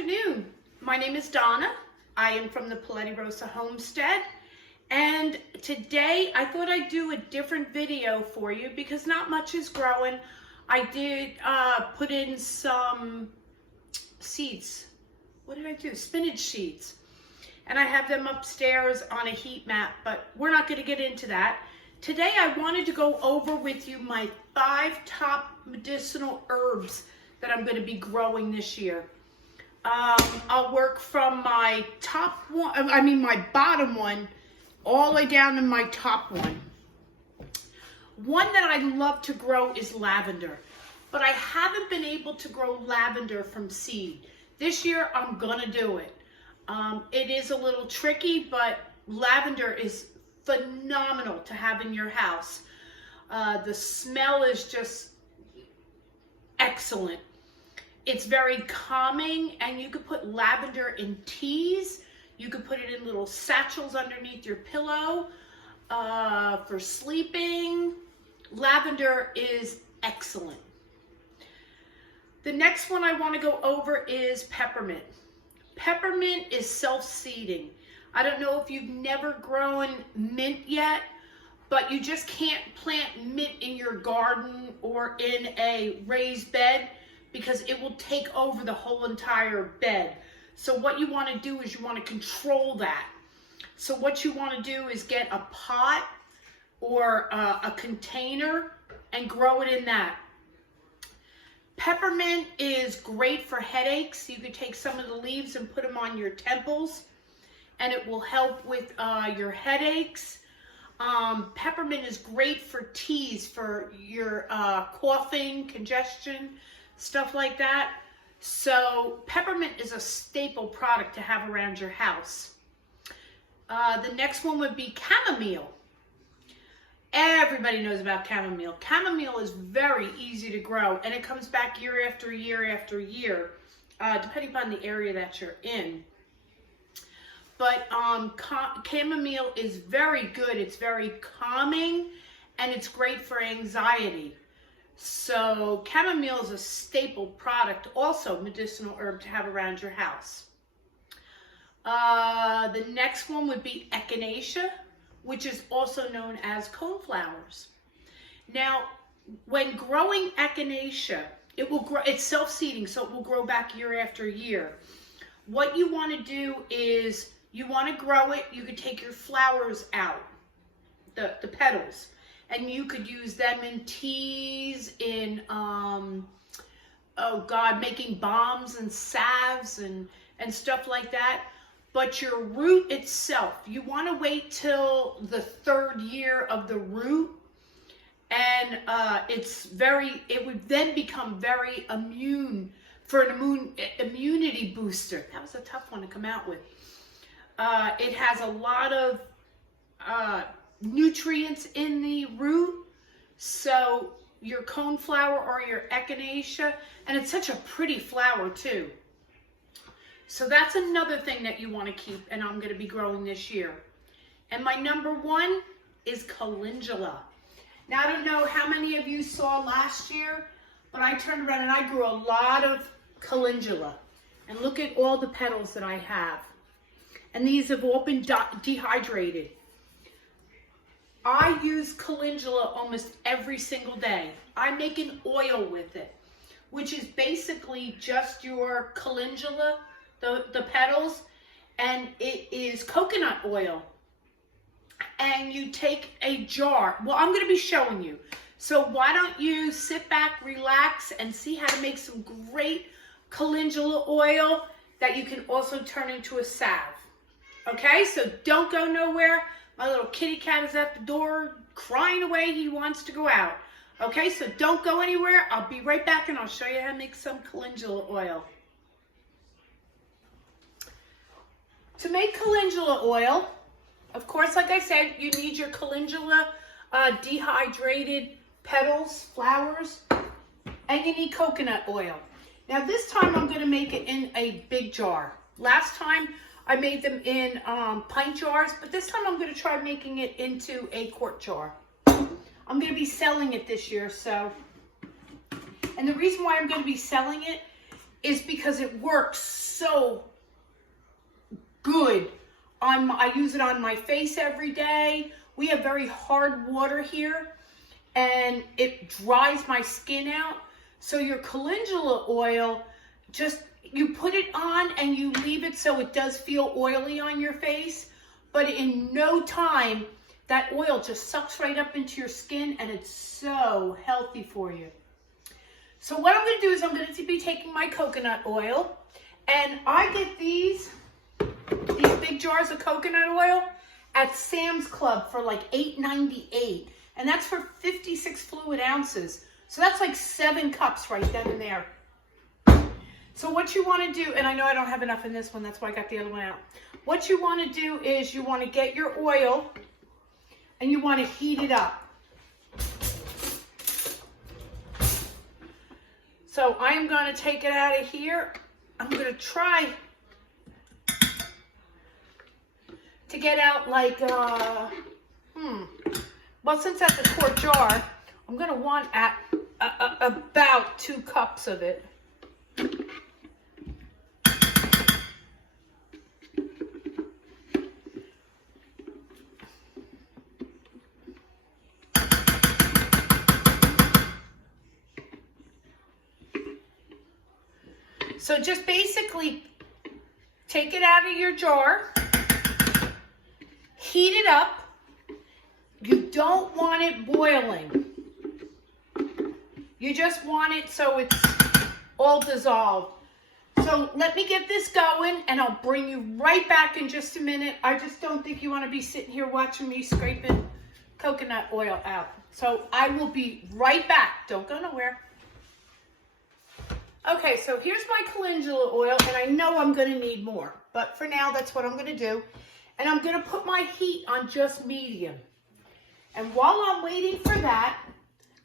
afternoon. My name is Donna. I am from the Rosa Homestead, and today I thought I'd do a different video for you because not much is growing. I did put in some seeds. What did I do? Spinach seeds. And I have them upstairs on a heat mat, but we're not going to get into that. Today I wanted to go over with you my 5 top medicinal herbs that I'm going to be growing this year. I'll work from my top one, my bottom one, all the way down to my top one. One that I love to grow is lavender, but I haven't been able to grow lavender from seed. This year I'm gonna do it. It is a little tricky, but lavender is phenomenal to have in your house. The smell is just excellent. It's very calming, and you could put lavender in teas. You could put it in little satchels underneath your pillow for sleeping. Lavender is excellent. The next one I want to go over is peppermint. Peppermint is self-seeding. I don't know if you've never grown mint yet, but you just can't plant mint in your garden or in a raised bed because it will take over the whole entire bed. So what you want to do is you want to control that. So what you want to do is get a pot or a container and grow it in that. Peppermint is great for headaches. You could take some of the leaves and put them on your temples, and it will help with your headaches. Peppermint is great for teas, for your coughing, congestion, stuff like that. So peppermint is a staple product to have around your house. The next one would be chamomile. Everybody knows about chamomile. Chamomile is very easy to grow, and it comes back year after year after year, depending upon the area that you're in. But chamomile is very good. It's very calming, and it's great for anxiety. So chamomile is a staple product, also medicinal herb to have around your house. The next one would be echinacea, which is also known as coneflowers. Now, when growing echinacea, it will grow. It's self-seeding, so it will grow back year after year. What you want to do is you want to grow it. You could take your flowers out, the petals, and you could use them in teas, in making balms and salves and stuff like that. But your root itself, you want to wait till the 3rd year of the root, and it would then become very immune, for an immunity booster. That was a tough one to come out with. It has a lot of nutrients in the root, so your coneflower or your echinacea, and it's such a pretty flower too. So that's another thing that you want to keep, and I'm going to be growing this year. And my number 1 is calendula. Now, I don't know how many of you saw last year, but I turned around and I grew a lot of calendula. And look at all the petals that I have. And these have all been dehydrated. I use calendula almost every single day. I make an oil with it, which is basically just your calendula, the petals, and it is coconut oil. And you take a jar. Well, I'm going to be showing you. So why don't you sit back, relax, and see how to make some great calendula oil that you can also turn into a salve. Okay, so don't go nowhere. My little kitty cat is at the door crying away. He wants to go out. Okay, so don't go anywhere. I'll be right back, and I'll show you how to make some calendula oil. To make calendula oil, of course, like I said, you need your calendula dehydrated petals, flowers, and you need coconut oil. Now this time I'm going to make it in a big jar. Last time I made them in pint jars, but this time I'm going to try making it into a quart jar. I'm going to be selling it this year, so. And the reason why I'm going to be selling it is because it works so good. I use it on my face every day. We have very hard water here and it dries my skin out. So your calendula oil, just you put it on and you leave it so it does feel oily on your face, but in no time that oil just sucks right up into your skin and it's so healthy for you. So what I'm going to do is I'm going to be taking my coconut oil, and I get these big jars of coconut oil at Sam's Club for like $8.98, and that's for 56 fluid ounces. So that's like 7 cups right then and there. So what you want to do, and I know I don't have enough in this one, that's why I got the other one out. What you want to do is you want to get your oil and you want to heat it up. So I am going to take it out of here. I'm going to try to get out like, well, since that's a quart jar, I'm going to want at about 2 cups of it. So just basically take it out of your jar, heat it up. You don't want it boiling. You just want it so it's all dissolved. So let me get this going and I'll bring you right back in just a minute. I just don't think you want to be sitting here watching me scraping coconut oil out. So I will be right back. Don't go nowhere. Okay, so here's my calendula oil, and I know I'm going to need more, but for now, that's what I'm going to do. And I'm going to put my heat on just medium. And while I'm waiting for that,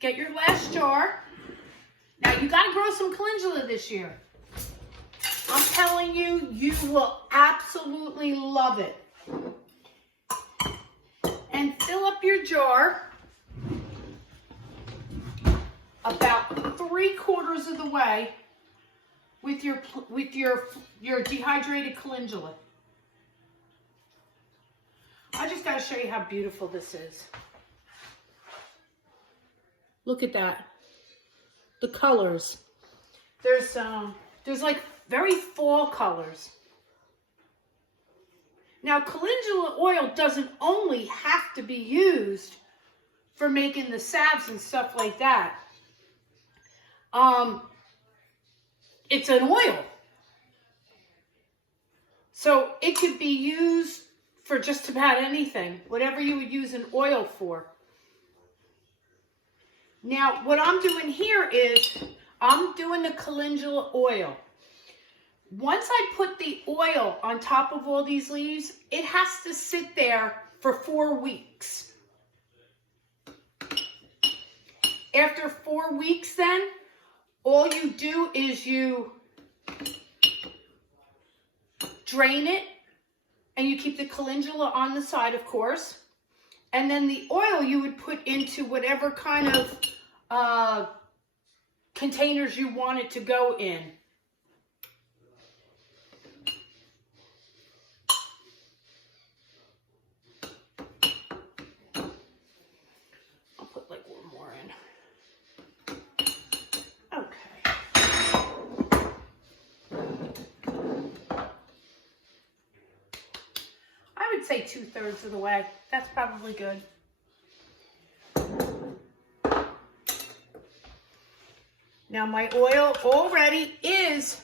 get your last jar. Now, you got to grow some calendula this year. I'm telling you, you will absolutely love it. And fill up your jar about 3/4 of the way with your dehydrated calendula. I just got to show you how beautiful this is. Look at that. The colors. There's like very fall colors. Now, calendula oil doesn't only have to be used for making the salves and stuff like that. It's an oil. So it could be used for just about anything, whatever you would use an oil for. Now, what I'm doing here is I'm doing the calendula oil. Once I put the oil on top of all these leaves, it has to sit there for 4 weeks. After 4 weeks then, all you do is you drain it, and you keep the calendula on the side, of course. And then the oil you would put into whatever kind of containers you want it to go in. I'll put like one more in. Say 2/3 of the way. That's probably good. Now my oil already is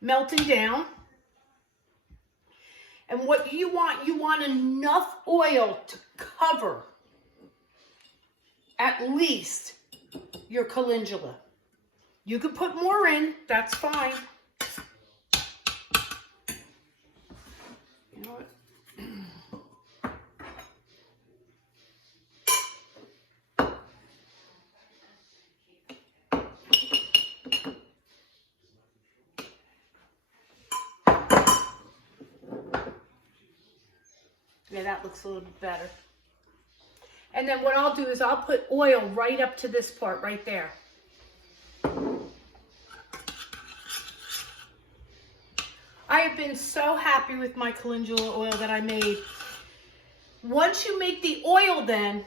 melting down. And what you want enough oil to cover at least your calendula. You could put more in, that's fine. Yeah, that looks a little bit better. And then what I'll do is I'll put oil right up to this part right there. I have been so happy with my calendula oil that I made. Once you make the oil, then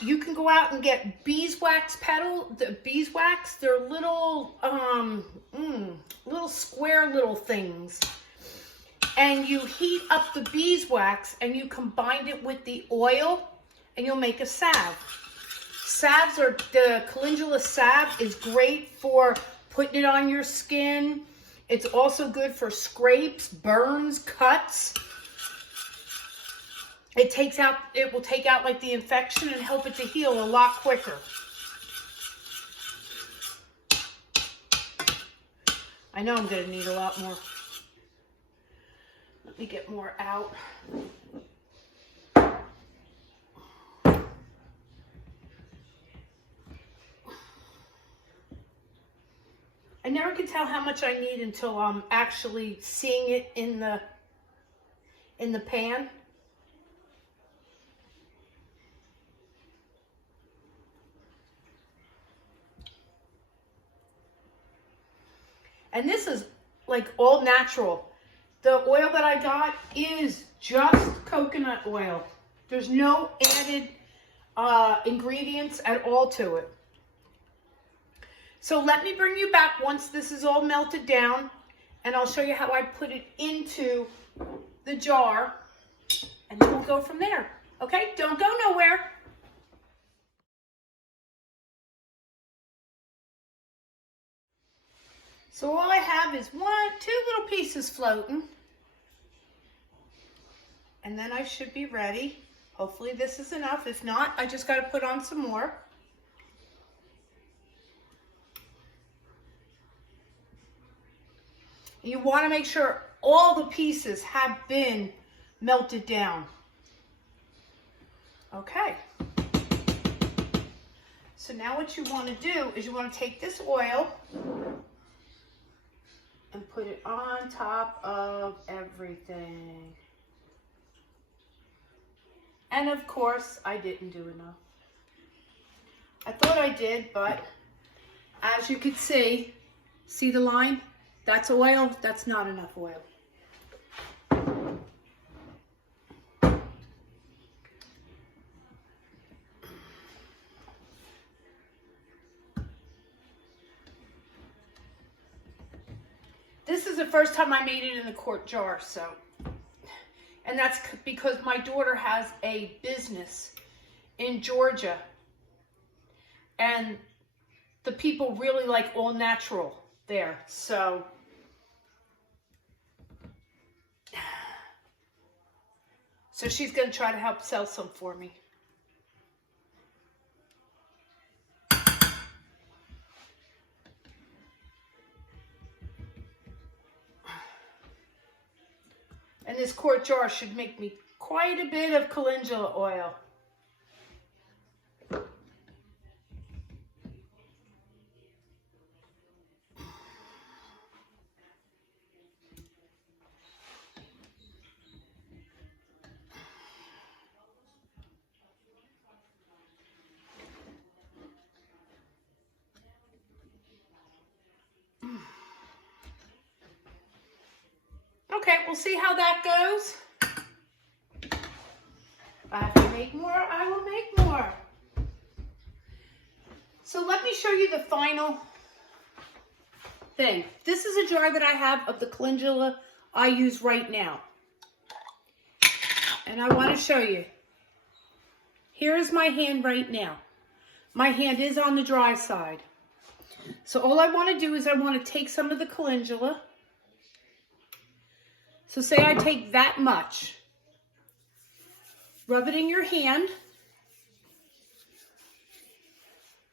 you can go out and get beeswax the beeswax. They're little, little square little things. And you heat up the beeswax and you combine it with the oil and you'll make a salve. The calendula salve is great for putting it on your skin. It's also good for scrapes, burns, cuts. It will take out like the infection and help it to heal a lot quicker. I know I'm going to need a lot more. Let me get more out. I never can tell how much I need until I'm actually seeing it in the pan. And this is like all natural. The oil that I got is just coconut oil. There's no added ingredients at all to it. So let me bring you back once this is all melted down, and I'll show you how I put it into the jar, and then we'll go from there. Okay, don't go nowhere. So all I have is two little pieces floating, and then I should be ready. Hopefully this is enough. If not, I just got to put on some more. You want to make sure all the pieces have been melted down. Okay. So now what you want to do is you want to take this oil and put it on top of everything. And of course, I didn't do enough. I thought I did, but as you can see the line? That's oil, that's not enough oil. This is the first time I made it in a quart jar, and that's because my daughter has a business in Georgia, and the people really like all natural there, so she's going to try to help sell some for me. And this quart jar should make me quite a bit of calendula oil. Okay, we'll see how that goes. If I have to make more, I will make more. So let me show you the final thing. This is a jar that I have of the calendula I use right now. And I want to show you. Here is my hand right now. My hand is on the dry side. So all I want to do is I want to take some of the calendula. So say I take that much. Rub it in your hand.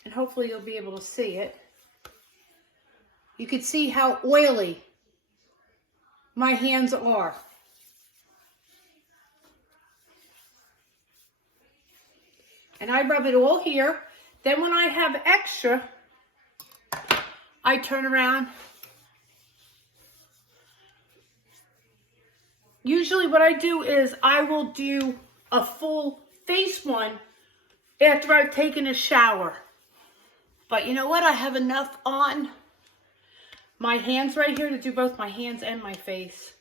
And hopefully you'll be able to see it. You can see how oily my hands are. And I rub it all here. Then when I have extra, I turn around. Usually what I do is I will do a full face one after I've taken a shower. But you know what? I have enough on my hands right here to do both my hands and my face.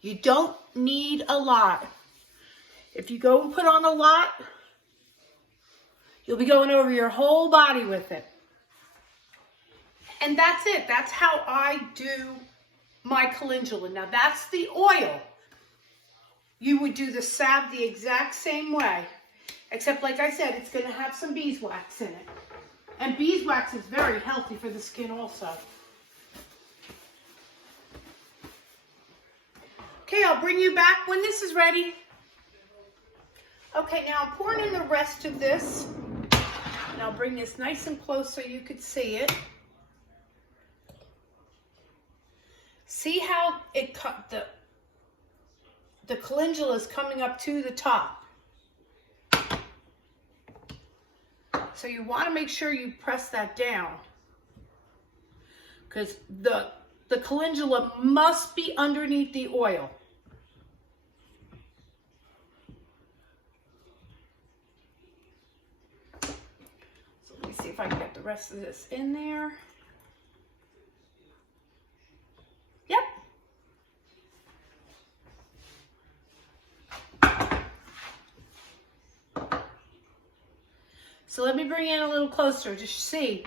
You don't need a lot. If you go and put on a lot, you'll be going over your whole body with it. And that's it. That's how I do my calendula. Now that's the oil. You would do the salve the exact same way. Except like I said, it's going to have some beeswax in it. And beeswax is very healthy for the skin also. Okay, I'll bring you back when this is ready. Okay, now I'm pouring in the rest of this. And I'll bring this nice and close so you could see it. See how it cut the calendula is coming up to the top. So you want to make sure you press that down, because the calendula must be underneath the oil. So let me see if I can get the rest of this in there. Yep. So let me bring it in a little closer. Just see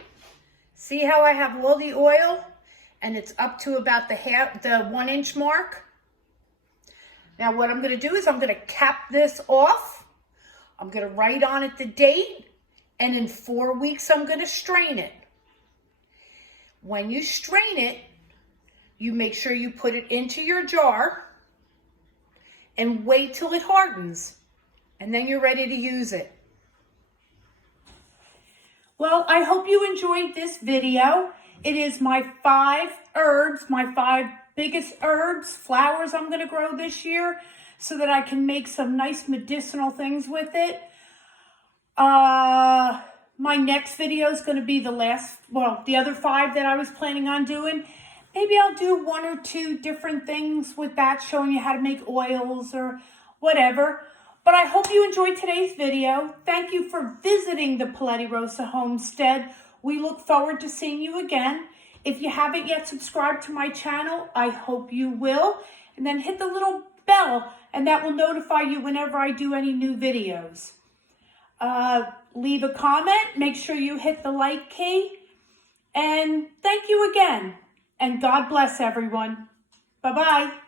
how I have all the oil and it's up to about the 1 inch mark. Now what I'm going to do is I'm going to cap this off. I'm going to write on it the date, and in 4 weeks I'm going to strain it. When you strain it, you make sure you put it into your jar and wait till it hardens, and then you're ready to use it. Well, I hope you enjoyed this video. It is my 5 herbs, my 5 biggest herbs, flowers I'm going to grow this year so that I can make some nice medicinal things with it. My next video is going to be the other 5 that I was planning on doing. Maybe I'll do 1 or 2 different things with that, showing you how to make oils or whatever. But I hope you enjoyed today's video. Thank you for visiting the Palette Rosa Homestead. We look forward to seeing you again. If you haven't yet subscribed to my channel, I hope you will. And then hit the little bell, and that will notify you whenever I do any new videos. Leave a comment. Make sure you hit the like key. And thank you again. And God bless everyone. Bye-bye.